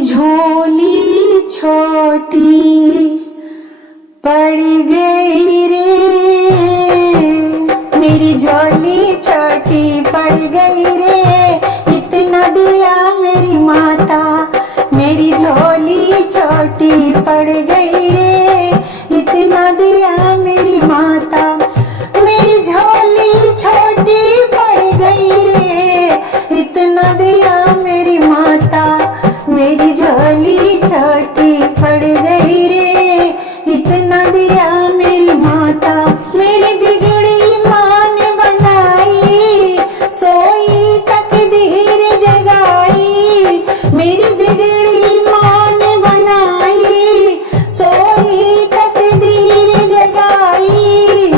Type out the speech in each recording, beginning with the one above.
झोली छोटी पड़ गई रे, मेरी झोली छोटी पड़ गई रे, इतना दिया मेरी माता। मेरी झोली छोटी पड़ गई रे, इतना दिया मेरी माता। मेरी झोली छोटी पड़ गई रे, इतना दिया मेरी माता। मेरी झोली छोटी पड़ गई रे, इतना दिया मेरी माता। मेरी बिगड़ी माँ ने बनाई, सोई तकदीर जगाई। मेरी बिगड़ी माँ ने बनाई, सोई तकदीर जगाई।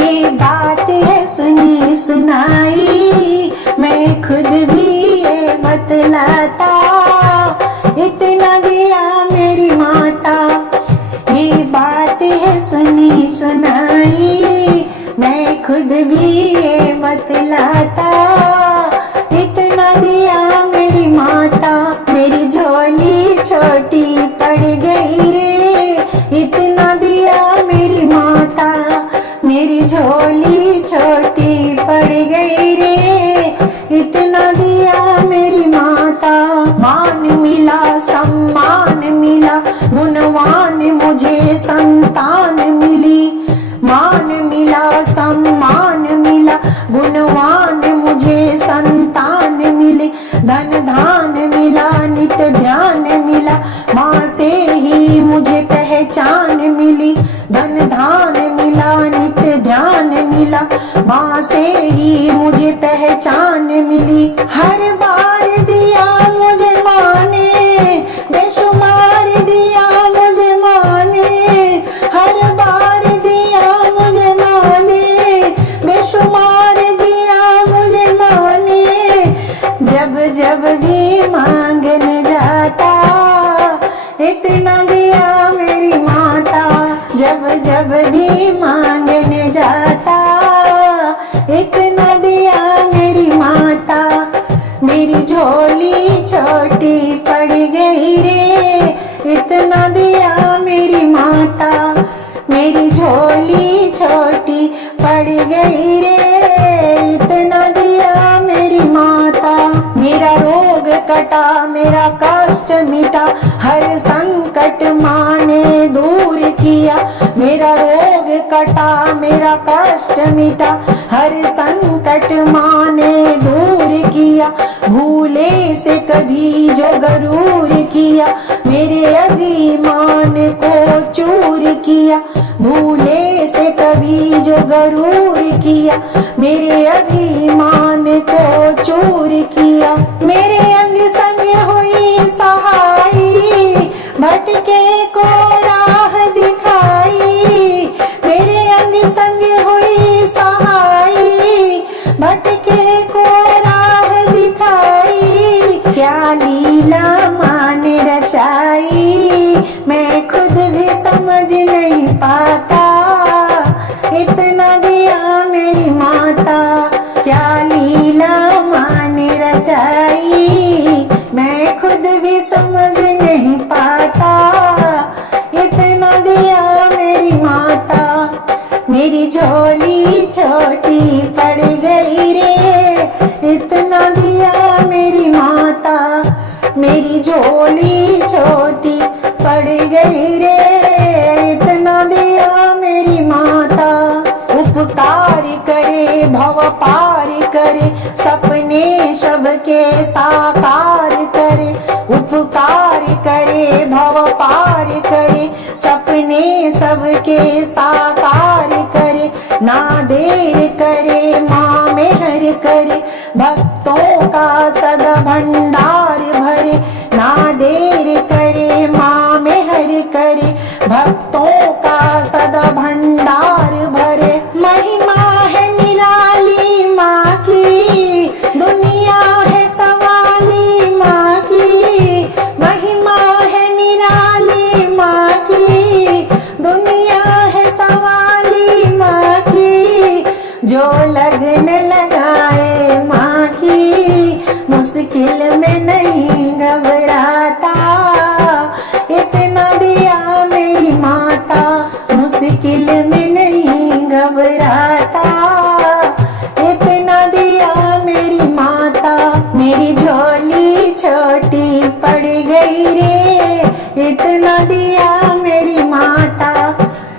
ये बात है सुनी सुनाई, मैं खुद भी ये बतलाता, इतना दिया मेरी माता। ये बात है सुनी सुनाई, मैं खुद भी ये बतलाता, इतना दिया मेरी माता। मेरी झोली छोटी पड़ गई रे, इतना दिया मेरी माता। मेरी झोली छोटी पड़ गई रे, इतना दिया मेरी माता। मान मिला सम्मान मिला, गुणवान मुझे संतान मिली। मान मिला सम्मान मिला, गुणवान मुझे संतान मिली। धन धान मिला नित ध्यान मिला, माँ से ही मुझे पहचान मिली। धन धान मिला नित ध्यान मिला, माँ से ही मुझे पहचान मिली। हर बार दिया मुझे माँ ने, बेशुमार दिया मुझे माँ ने। हर बार दिया मुझे माँ ने, बेशुमार दिया मुझे माँ ने। जब जब भी मांगने जाता, इतना दिया मेरी माता। जब जब भी मांगने जाता, इतना दिया मेरी माता। मेरी झोली छोटी पड़ गई रे, इतना दिया मेरी माता। मेरी झोली छोटी पड़ गई रे, इतना दिया मेरी माता। मेरा रोग कटा, मेरा कष्ट मिटा, हर संकट माँ ने दूर किया। मेरा रोग कटा, मेरा कष्ट मिटा, हर संकट माँ ने दूर किया। भूले से कभी जो गरूर किया, मेरे अभिमान को चूर किया। भूले से कभी जो गरूर किया, मेरे अभिमान को चूर किया। मेरे अंग संग हुई सहाई, भटके को राह दिखाई। मेरे अंग संग हुई सहाई, भटके को राह दिखाई। क्या लीला माँ ने रचाई, मैं खुद भी समझ नहीं पाता, इतना दिया मेरी माता। क्या लीला माँ ने रचाई, मैं खुद भी समझ नहीं पाता, इतना दिया मेरी माता। मेरी झोली छोटी पड़ गई रे, इतना दिया मेरी माता। मेरी झोली छोटी पड़ गई रे, इतना दिया मेरी माता। उपकार करे भव पार करे, सपने सबके साकार करे। उपकार करे भव पार करे, सपने सबके साकार करे। ना देर करे माँ मेहर करे, भक्तों का सदा भंडार भरे। ना देर करे माँ मेहर करे, भक्तों का सदा भंडार भरे। महिमा है निराली माँ की, दुनिया है सवाली माँ की। महिमा है निराली माँ की, दुनिया है सवाली माँ की। जो लगन लगाए माँ की, मुश्किल में नहीं घबराए। झोली छोटी पड़ गई रे, इतना दिया मेरी माता।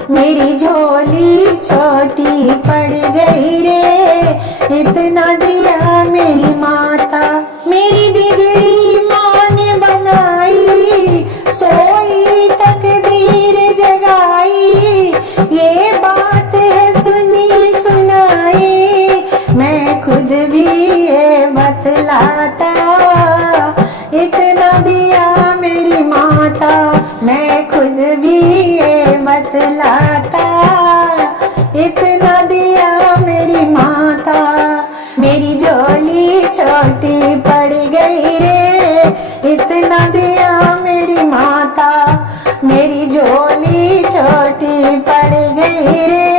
मेरी झोली छोटी पड़ गई रे, इतना दिया मेरी माता। मेरी बिगड़ी माँ ने बनाई, सोई तकदीर जगाई, ये बात है सुनी सुनाई, मैं खुद भी ये बतलाता। इतना दिया मेरी माता, मैं खुद भी ये बतलाता। इतना दिया मेरी माता। मेरी झोली छोटी पड़ गई रे, इतना दिया मेरी माता। मेरी झोली छोटी पड़ गई रे,